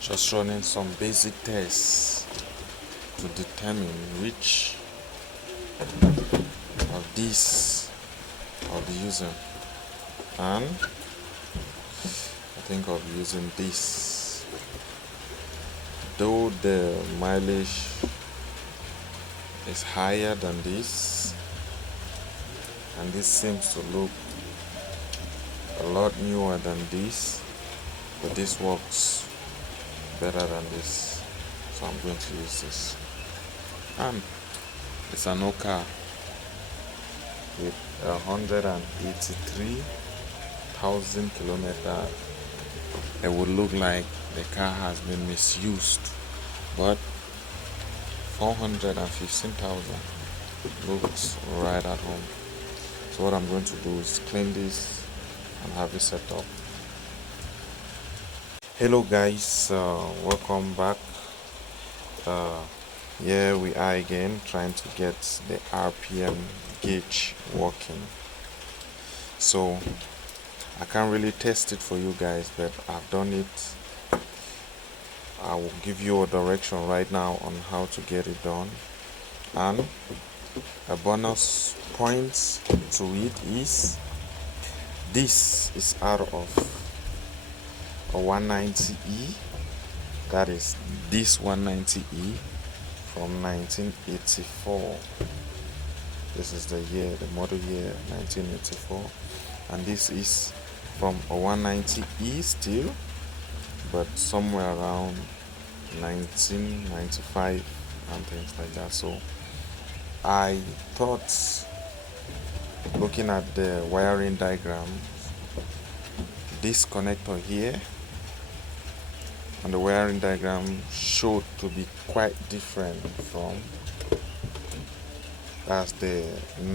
Just running some basic tests to determine which of these I'll be using, and I think I'll be using this, though the mileage is higher than this, and this seems to look a lot newer than this, but this works better than this, so I'm going to use this. And it's an old car with 183,000 kilometers. It would look like the car has been misused, but 415,000 looks right at home. So what I'm going to do is clean this and have it set up. Hello guys, welcome back. Here we are again, trying to get the RPM gauge working. So I can't really test it for you guys, but I've done it. I will give you a direction right now on how to get it done, and a bonus point to it is this is out of a 190E. That is this 190E from 1984. This is the year, the model year 1984, and this is from a 190E still, but somewhere around 1995 and things like that. So I thought, looking at the wiring diagram, this connector here and the wiring diagram showed to be quite different from as the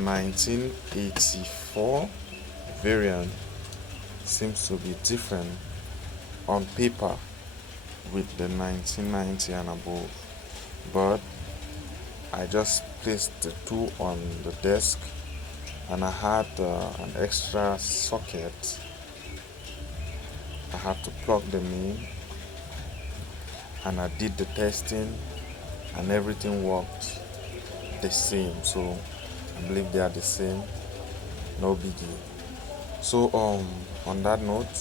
1984 variant seems to be different on paper with the 1990 and above. But I just placed the two on the desk, and I had an extra socket. I had to plug them in, and I did the testing, and everything worked the same. So I believe they are the same, no biggie. So on that note,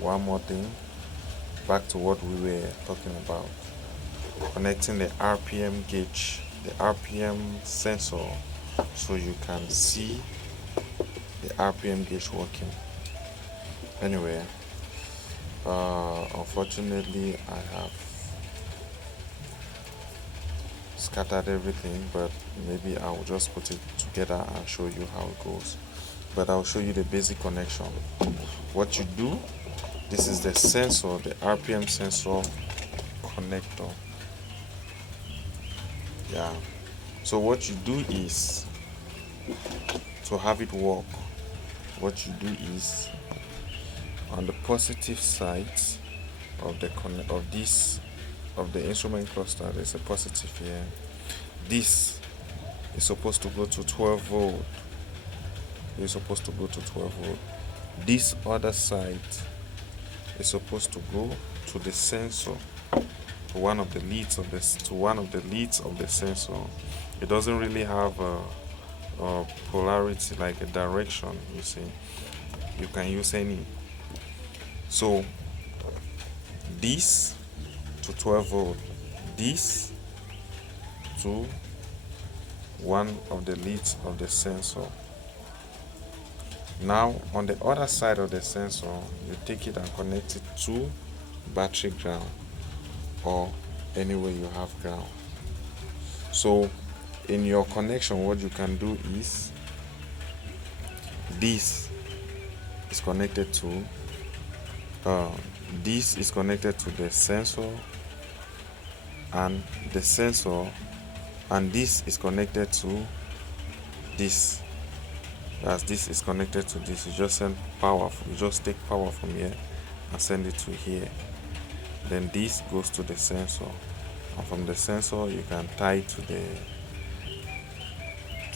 one more thing, back to what we were talking about, connecting the RPM gauge, the RPM sensor, so you can see the RPM gauge working. Anyway, unfortunately I have scattered everything, but maybe I will just put it together and show you how it goes. But I'll show you the basic connection. What you do, this is the sensor, the RPM sensor connector. Yeah, so what you do is, to have it work, what you do is, on the positive side of the instrument cluster, there's a positive here. This is supposed to go to 12 volt. It's supposed to go to 12 volt. This other side is supposed to go to the sensor, to one of the leads of the sensor. It doesn't really have a polarity, like a direction. You see, you can use any. So this to 12 volt, this to one of the leads of the sensor. Now on the other side of the sensor, you take it and connect it to battery ground, or anywhere you have ground. So in your connection, what you can do is, this is connected to the sensor, and the sensor, and this is connected to this. As this is connected to this, you just send power, you just take power from here and send it to here. Then this goes to the sensor, and from the sensor you can tie to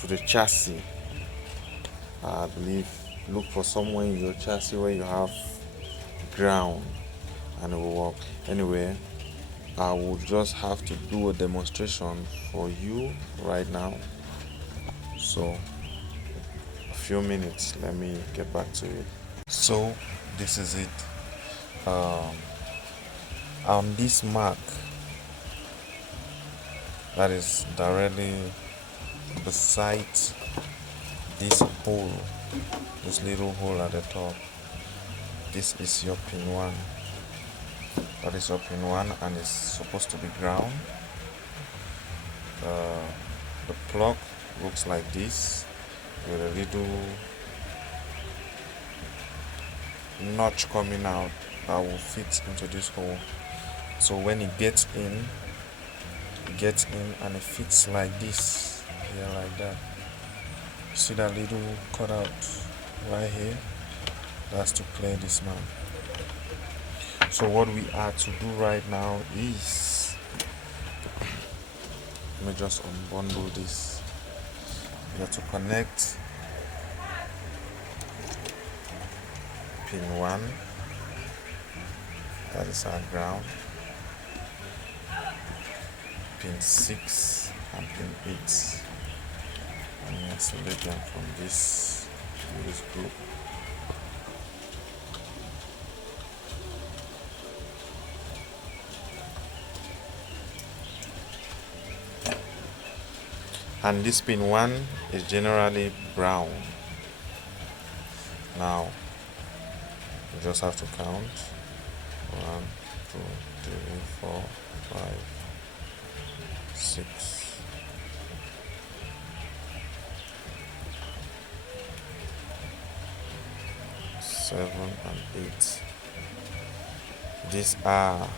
the chassis. I believe, look for somewhere in your chassis where you have ground and it will work. Anyway, I will just have to do a demonstration for you right now. So a few minutes, let me get back to it. So this is it. On this mark that is directly beside this hole, this little hole at the top, this is your pin 1. That is your pin 1 and it's supposed to be ground. The plug looks like this with a little notch coming out that will fit into this hole. So when it gets in and it fits like this, yeah, like that. See that little cutout right here? That's to clear this man. So what we are to do right now is, let me just unbundle this. We have to connect pin 1, that is our ground, pin 6 and pin 8, and we isolate them from this group. And this pin 1 is generally brown. Now you just have to count 1, 2, 3, 4, 5, 6, 7 and 8. These are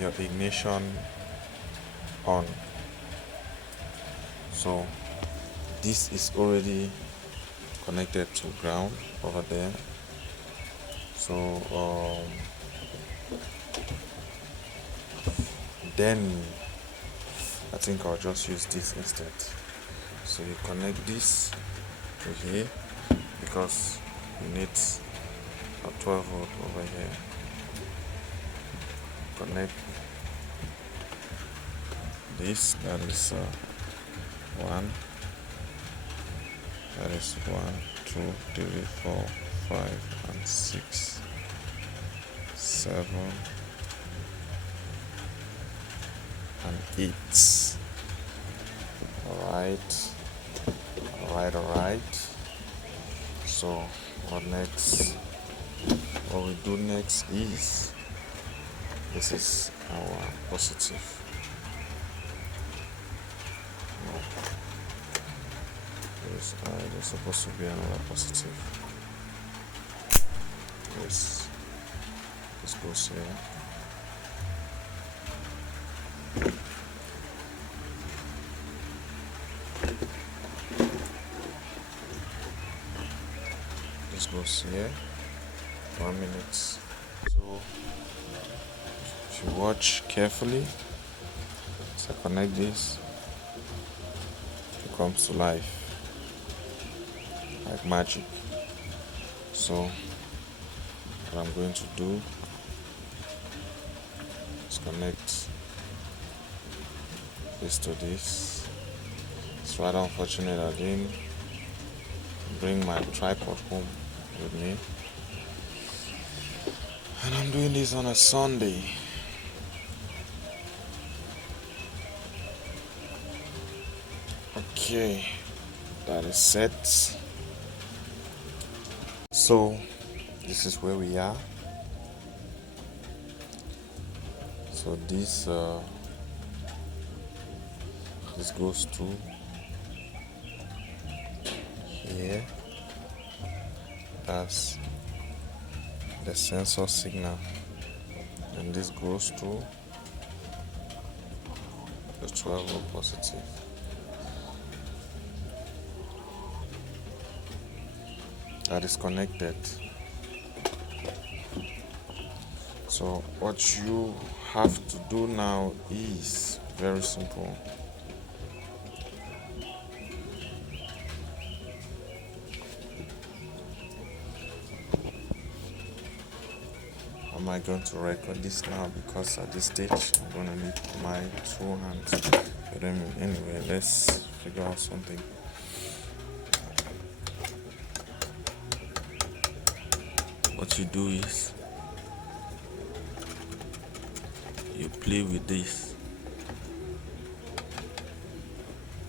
your ignition on. So this is already connected to ground over there. So then I think I'll just use this instead. So you connect this to here because you need a 12 volt over here. Connect this, that is 1, that is 1, 2, 3, 4, 5 and 6, 7 and 8. Alright. So what we do next is, this is our positive. There's supposed to be another positive. This goes here. This goes here. 1 minute. So if you watch carefully, as I connect this, it comes to life like magic. So what I'm going to do is connect this to this. It's rather unfortunate I didn't bring my tripod home with me, and I'm doing this on a Sunday. Okay, that is set. So this is where we are. So this goes to here. That's the sensor signal, and this goes to the 12 volt positive. That is connected. So what you have to do now is very simple. am I going to record this now? Because at this stage I'm gonna need my two hands. But anyway, let's figure out something. What you do is you play with this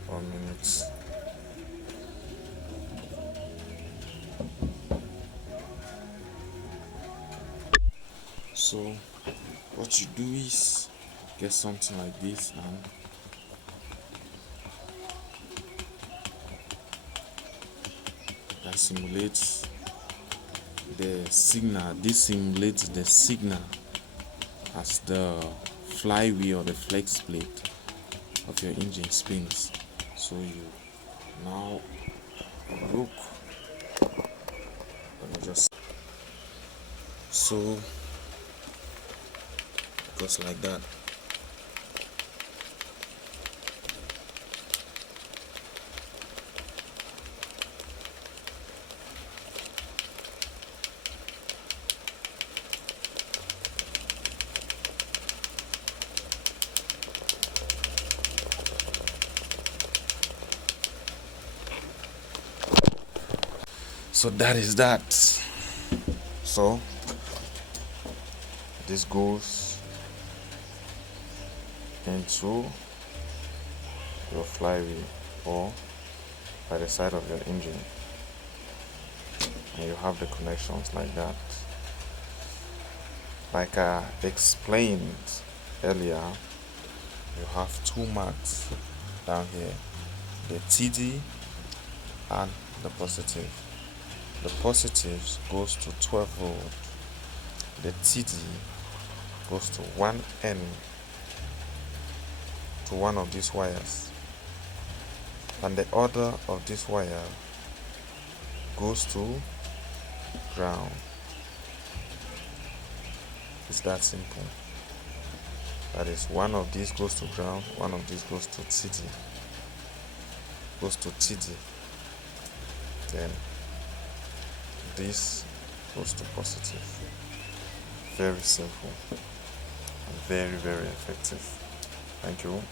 for minutes. So what you do is get something like this and that simulates the signal. This simulates the signal as the flywheel or the flex plate of your engine spins. So you now look, let me just, so it goes like that. So that is that. So this goes into your flywheel or by the side of your engine, and you have the connections like that. Like I explained earlier, you have two marks down here, the TD and the positive. The positives goes to 12 volt, the TD goes to one end, to one of these wires, and the other of this wire goes to ground. It's that simple. That is, one of these goes to ground, one of these goes to TD, then this goes to positive. Very simple and very, very effective. Thank you.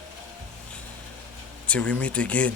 Till we meet again.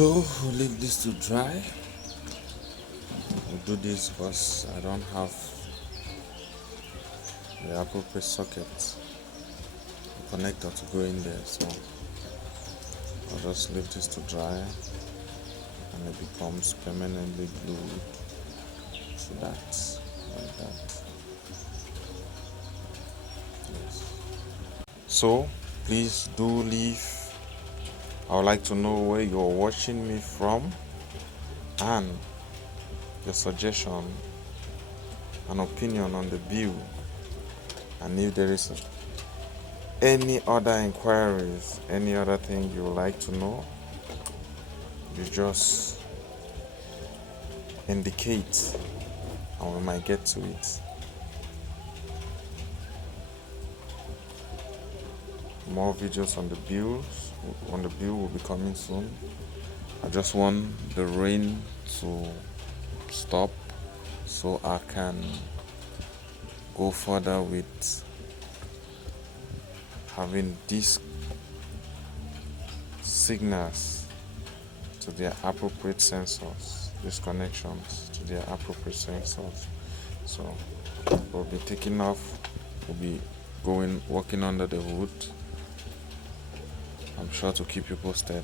So we'll leave this to dry. We'll do this because I don't have the appropriate socket, the connector to go in there, so I'll just leave this to dry and it becomes permanently glued to that, like that. Yes. So please do leave. I would like to know where you're watching me from and your suggestion and opinion on the view, and if there is any other inquiries, any other thing you would like to know, you just indicate and we might get to it. More videos on the build will be coming soon. I just want the rain to stop so I can go further with having these signals to their appropriate sensors, these connections to their appropriate sensors. So we'll be taking off, we'll be working under the hood. I'm sure to keep you posted.